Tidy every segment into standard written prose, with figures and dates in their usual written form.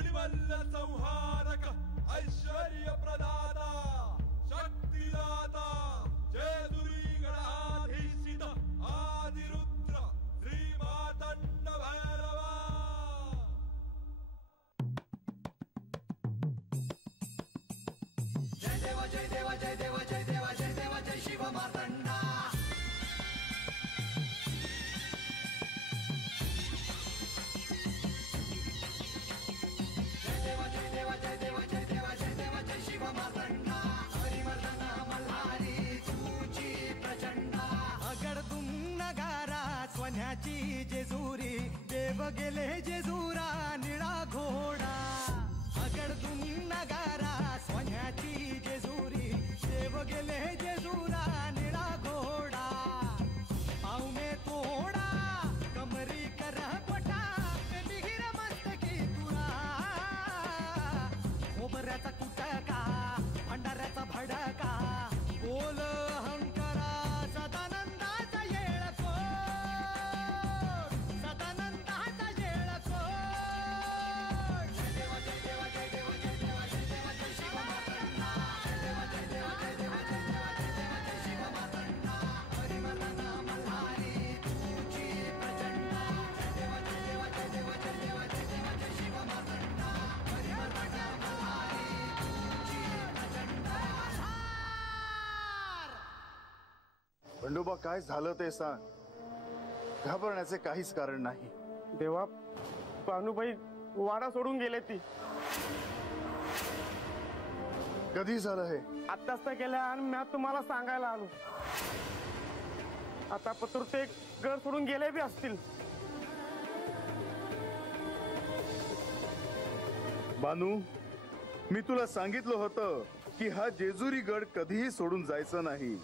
मणिमल्ल संहारक ऐश्वर्य प्रदाता शक्तिदाता जेजुरी गणाधीशित आदिरुद्र श्री मातंड भैरवा। जय देवा जय देवा जय देवा जय देवा जय देवा जय शिव मातंडा। स्वन्याची जेजुरी देव गेले जेजुरा निळा घोडा। अगडदुम नगारा स्वन्याची जेजुरी देव गेले जेजुरा निळा घोडा। पावमे तोडा कमरी कर पटा बिहिर मस्तकी तुरा। खोबऱ्याचा कुटका भंडाऱ्याचा भडका बोल अहंकारा सदानंदाचा येळको। खंडोबा काय झालं ते सांग, घाबरण्याचे काहीच कारण नाही। देवा भानुबाई वाडा सोडून गेले ती। कधी झालं हे? आत्ताच तर गेल्या आणि मी तुम्हाला सांगायला आलो। आता पत्र ते घर सोडून गेले बी असतील। बानू मी तुला सांगितलं होतं की हा जेजुरी गड कधीही सोडून जायचं नाही।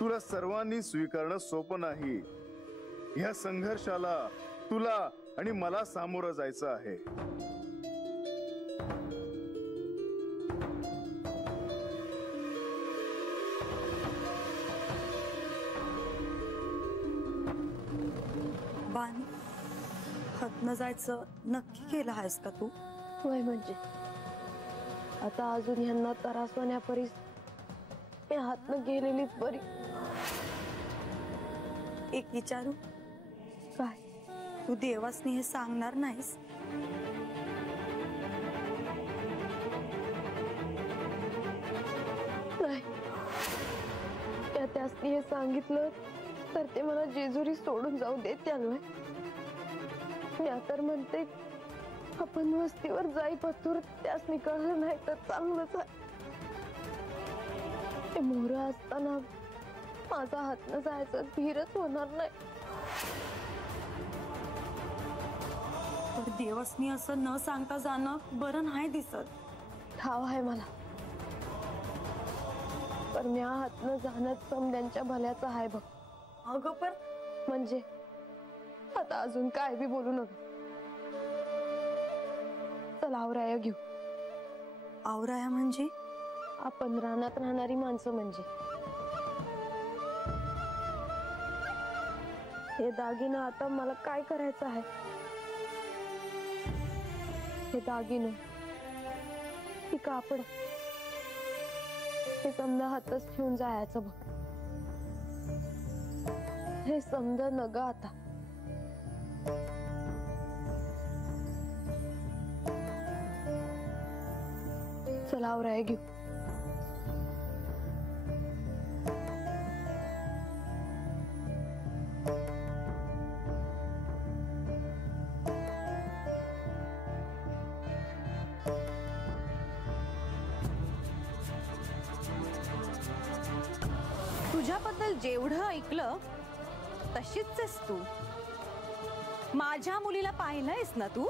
तुला सर्वांनी स्वीकारणं सोपं नाही। या संघर्षाला तुला आणि मला सामोरं जायचं आहे। बानू हतनं जायचं नक्की केलं आहेस का तू? होय म्हणजे आता अजून ह्यांना त्रास होण्यापरीस मी हातनं गेलेलीच बरी। एक विचारू काय? तू देवासनी हे सांगणार नाहीस? नाही, त्यासनी हे सांगितलं तर ते मला जेजुरी सोडून जाऊ देत्या नव्हे। मी तर म्हणते आपण वस्तीवर जाई पतूर त्यासनी कळलं नाही तर चांगलंच आहे। ते मोर असताना माझा हातनं जायचं धीरच होणार नाही। तर देवासनी असं न सांगता जाणं बरं नाही दिसत। ठाव आहे मला, पण मी हातनं जाणं समद्यांच्या भल्याचं आहे बघ। अगं पण म्हणजे आता अजून काय बी बोलू नका। चल आवराया घेऊ। आवराया म्हणजे? आपण रानात राहणारी माणसं म्हणजे। हे दागिनं आता मला काय करायचं आहे? हे दागिनं, ही कापड, हे समजा हातच ठेवून जायचं बघ। हे समजा नग आता। चला आवराया घेऊ। तुझ्याबद्दल जेवढं ऐकलं तशीच आहेस तू। माझ्या मुलीला पाहिलंयस ना तू?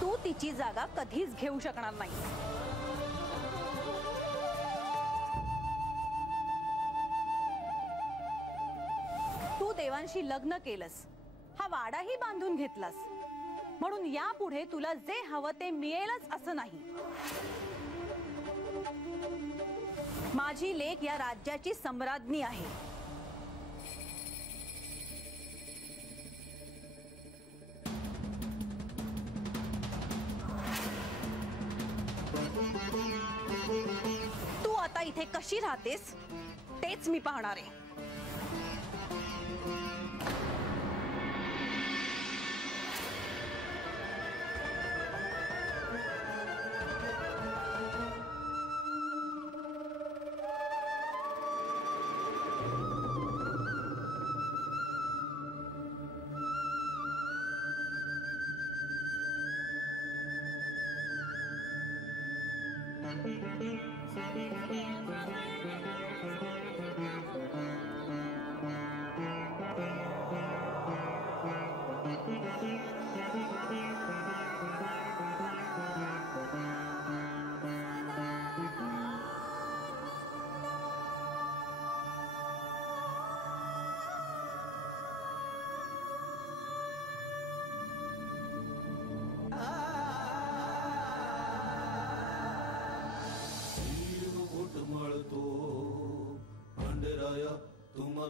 तू तिची जागा कधीच घेऊ शकणार नाही। तू देवांशी लग्न केलंस, हा वाडाही बांधून घेतलास, म्हणून यापुढे तुला जे हवं ते मिळेलच असं नाही। माझी लेक या राज्याची सम्राज्ञी आहे. तू आता इथे कशी राहतेस तेच मी पाहणार आहे.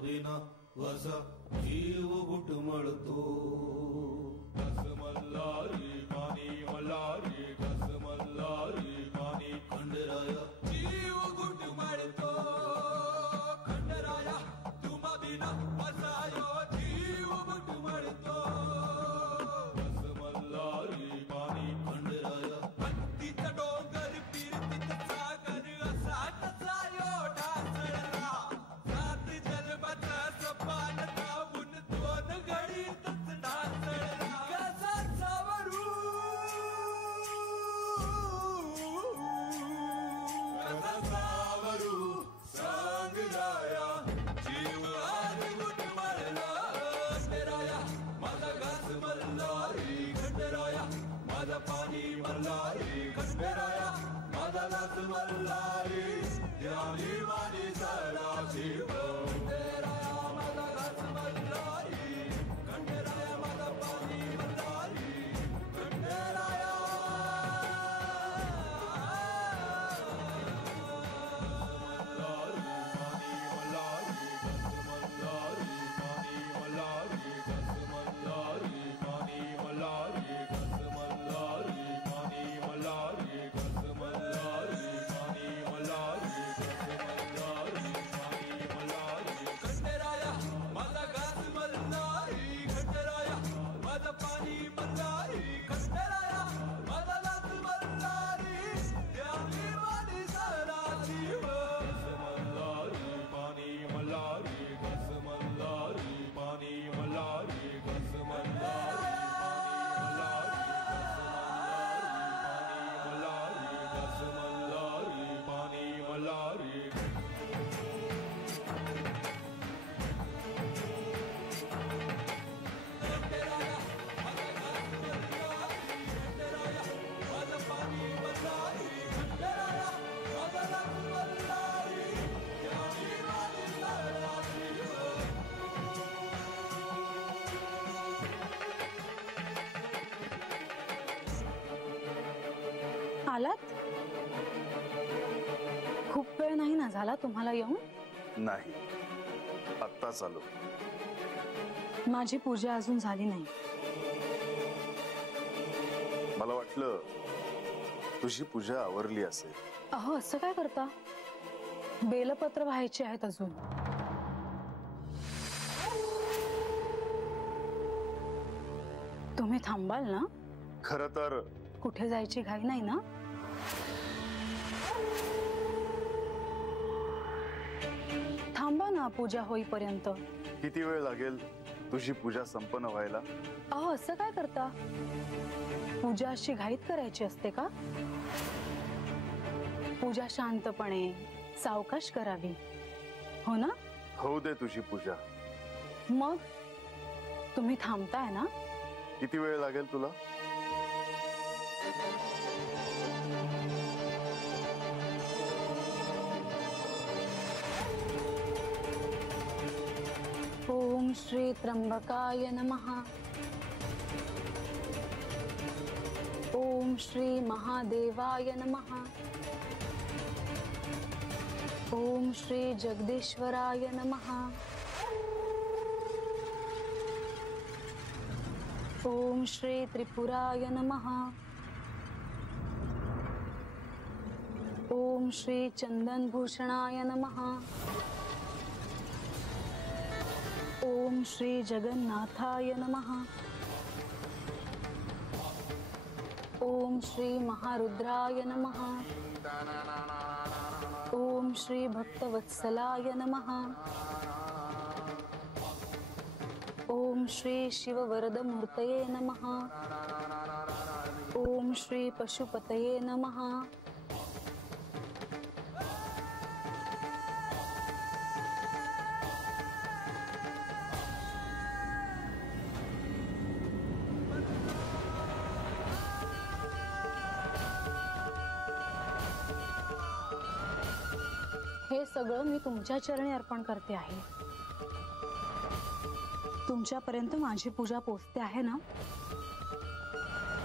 बिना वसा जीव घुटमळतो. घस मल्हारी मानी मल्हारी घस मल्हारी मानी खंडराया जीव घुटमळतो. खंडराया तुम बिना वसायो जीव घुटमळतो. घस मल्हारी मानी खंडराया हत्तीचा डोंगर फिरतीचा सागर असा कसायो ढासळला. पाणी मल्हारी खंडेराया माझा घास मल्हारी द्याली वाणी सदा शिव. खंडेराया माझा घास मल्हारी खंडेराया माझा पाणी मल्हारी खंडेराया. आलात? खूप वेळ नाही ना झाला तुम्हाला येऊन? नाही, आत्ताच आलो. माझी पूजा अजून झाली नाही. मला वाटलं तुझी पूजा आवरली असेल. अहो असं काय करता? बेलपत्र व्हायचे आहेत अजून. तुम्ही थांबाल ना? खरं तर कुठे जायची घाई नाही ना? थांबा ना पूजा होईपर्यंत. किती वेळ लागेल तुझी पूजा संपन्न व्हायला? अहो असं काय करता? पूजा अशी घाईत करायची असते का? पूजा शांतपणे सावकाश करावी, हो ना? होऊ दे तुझी पूजा. मग तुम्ही थांबताय ना? किती वेळ लागेल तुला? ओम श्री त्र्यंबकाय नमः. ओम श्री महादेवाय नमः. ओम श्री जगदीश्वराय नमः। ओम श्री त्रिपुराय नमः। ओम श्री चंदनभूषणाय नमः। ओम श्री जगन्नाथाय नमः। ओम श्री महारुद्राय नमः। ओम श्री भक्तवत्सलाय नमः। ओम श्री शिववरदमूर्तये नमः। ओम श्री पशुपतये नमः। हे सगळं मी तुमच्या चरणी अर्पण करते आहे। तुमच्यापर्यंत माझी पूजा पोचते आहे ना?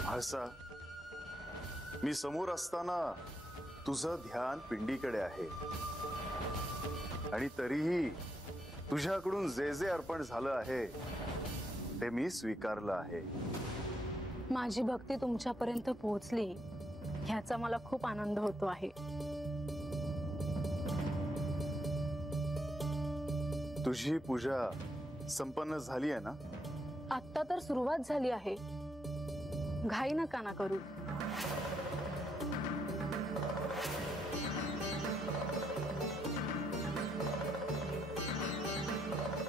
म्हाळसा, मी समोर असताना तुझं ध्यान पिंडीकडे आहे आणि तरीही तुझ्याकडून जे जे अर्पण झालं आहे ते मी स्वीकारलं आहे। माझी भक्ती तुमच्यापर्यंत पोहोचली ह्याचा मला खूप आनंद होतो आहे। तुझी पूजा संपन्न झाली आहे ना? आता तर सुरुवात झाली आहे, घाई नका ना करू।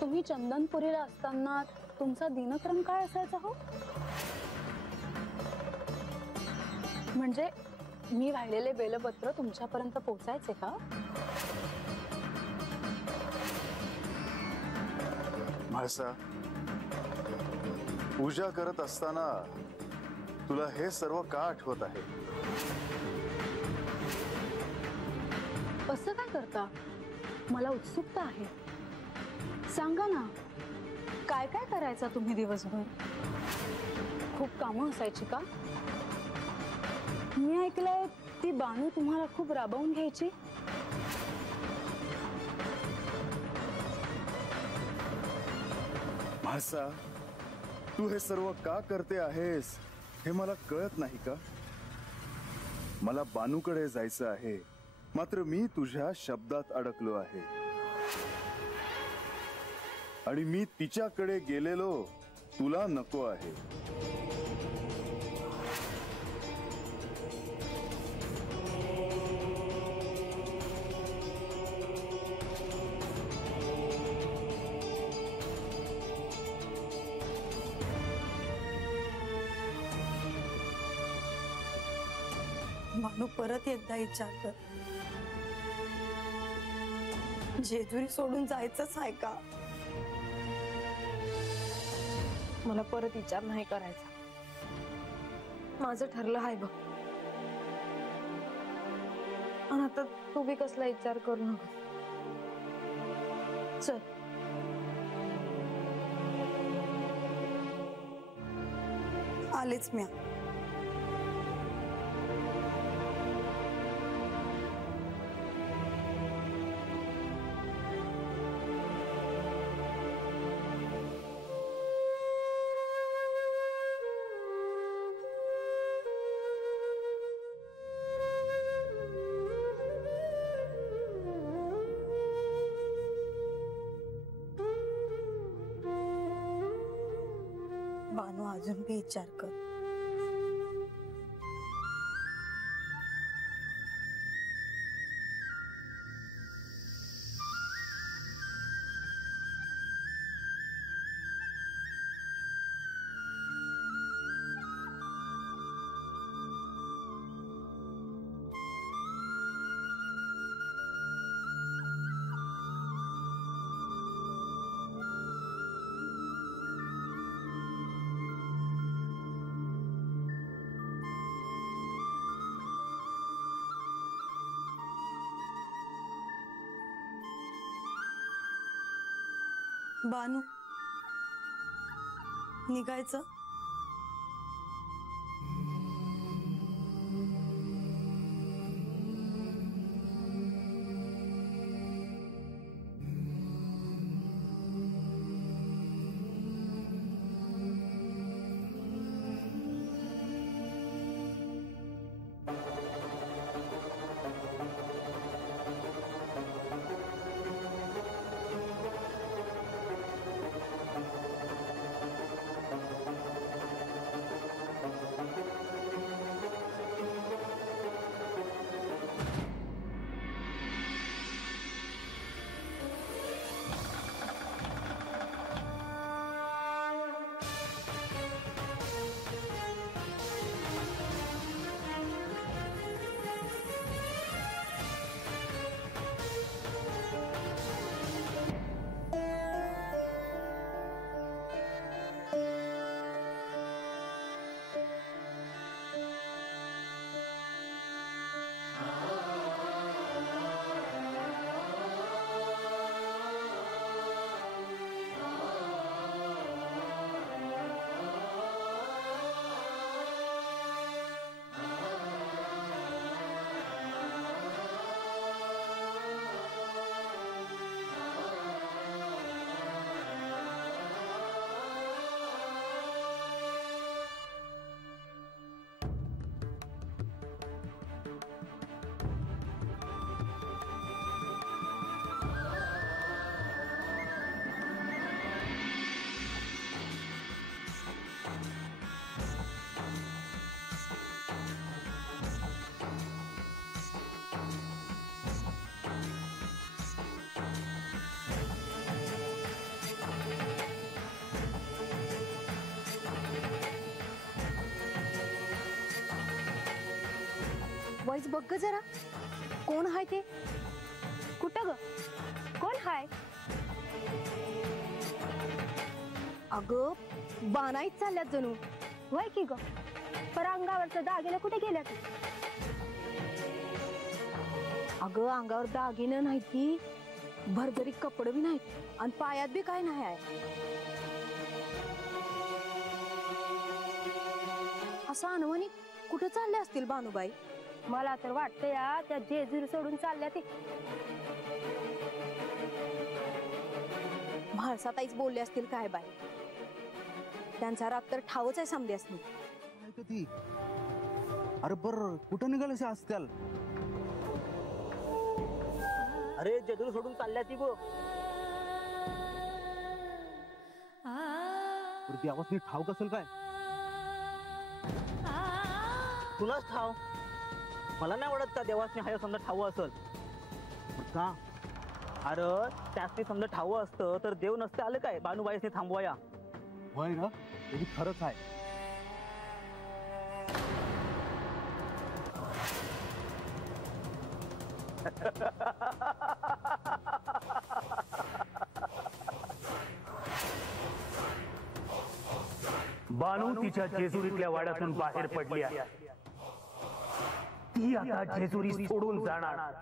तुम्ही चंदनपुरीला असताना तुमचा दिनक्रम काय असायचा हो? म्हणजे मी वाहिलेले बेलपत्र तुमच्यापर्यंत पोहोचायचे का? म्हाळसा, पूजा करत असताना तुला हे सर्व का आठवत आहे? असं काय करता? मला उत्सुकता आहे, सांगा ना, काय काय करायचा तुम्ही दिवसभर? खूप कामं असायची का? मी ऐकलंय ती बानू तुम्हाला खूप राबवून घ्यायची। म्हाळसा, तू हे सर्व का करते आहेस हे मला कळत नाही का? मला बानूकडे जायचं आहे, मात्र मी तुझ्या शब्दात अडकलो आहे आणि मी तिच्याकडे गेलेलो तुला नको आहे। बानू, परत एकदा विचार कर, जेजुरी सोडून जायचंच आहे का? मला परत विचार नाही करायचा, माझं ठरलं आहे बघ। आणि आता तू बी कसला विचार करू नको, चल। आलेच म्या। बानू, अजून भी विचार कर। बानू, निघायचं? वाईज बघ ग जरा, कोण हाय ते? कुठं ग? कोण हाय? अगं बानाईच चालल्यात जणू. वय की ग, पर अंगावरचं दागिने कुठे गेल्या तू? अगं अंगावर दागिनं नाही ती, भरभरी कपडे बी नाहीत आणि पायात बी काय नाही आहे. असं अनवणी कुठे चालले असतील बानूबाई? मला तर वाटतं या त्या जेजुरी सोडून चालल्या ती. म्हाळसाताईच बोलले असतील काय बाई. त्यांचा राग तर ठावच आहे समजे असली. कधी अरे बर कुठं निघाले असत्याल? अरे जेजुरी सोडून चालल्या ती गो. ती आवाज नीट ठाऊक असेल काय? तुलाच ठाव, मला नाही वाटत का देवासनी हाय समजा ठाव असल. का? अरे त्यासनी समजा ठाव असतं तर देव नसते आले काय बानूबाईसनी थांबवाया. होय ना, हे खरंच आहे. बानू तिच्या जेजुरीतल्या वाड्यातून बाहेर पडली आहे. ती आता जेजुरी सोडून जाणार.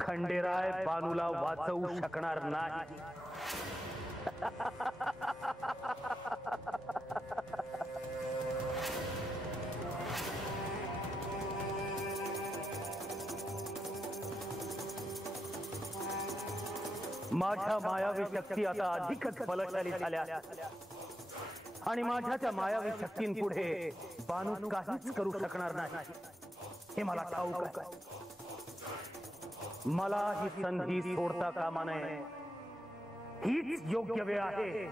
खंडेराय बानूला वाचवू शकणार नाही. माझ्या मायावी शक्ती आता अधिकच बलशाली झाल्या आणि माझ्या त्या मायावी शक्तींपुढे बानू काहीच करू शकणार नाही हे मला ठाऊक आहे. मला ही संधी सोडता कामा नये. हीच योग्य वेळ आहे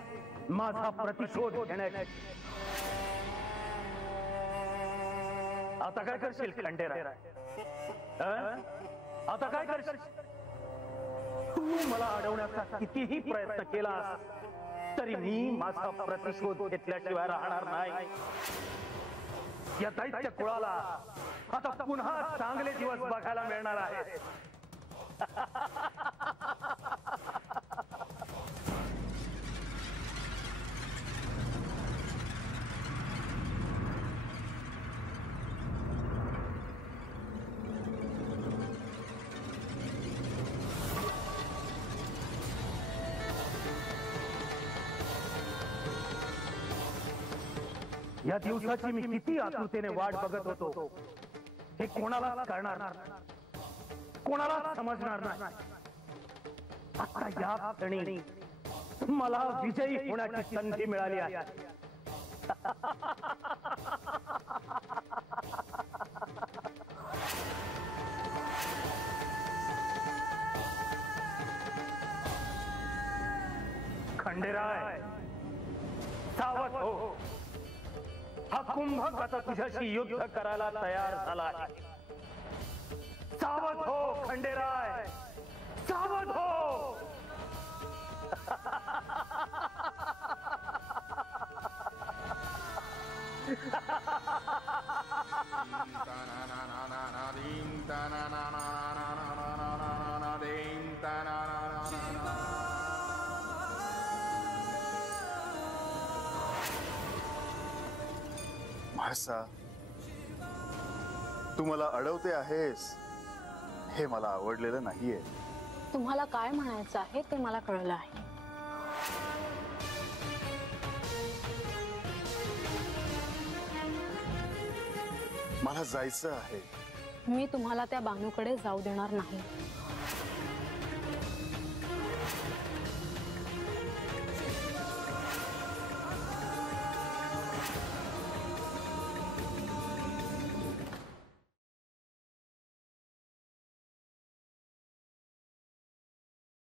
माझा प्रतिशोध घेण्याची. आता काय करशील खंडेराय? आता काय करशील? तू मला अडवण्याचा कितीही प्रयत्न केला तरी मी माझा प्रतिशोध घेतल्याशिवाय राहणार नाही. या दैत्य कुळाला आता पुन्हा चांगले दिवस बघायला मिळणार आहे. या दिवसाची मी किती आतुरतेने वाट बघत होतो हे कोणाला कळणार नाही, कोणाला समजणार नाही. आता या क्षणी मला विजयी होण्याची संधी मिळाली आहे. खंडेराय सावध हो. हा कुंभक आता तुझ्याशी युद्ध करायला तयार झाला आहे. सावध हो खंडेराय, सावध हो. म्हाळसा, तू मला अडवते आहेस हे मला आवडलेलं नाहीये. तुम्हाला काय म्हणायचं आहे ते मला कळलं आहे. मला जायचं आहे. मी तुम्हाला त्या बानूकडे जाऊ देणार नाही.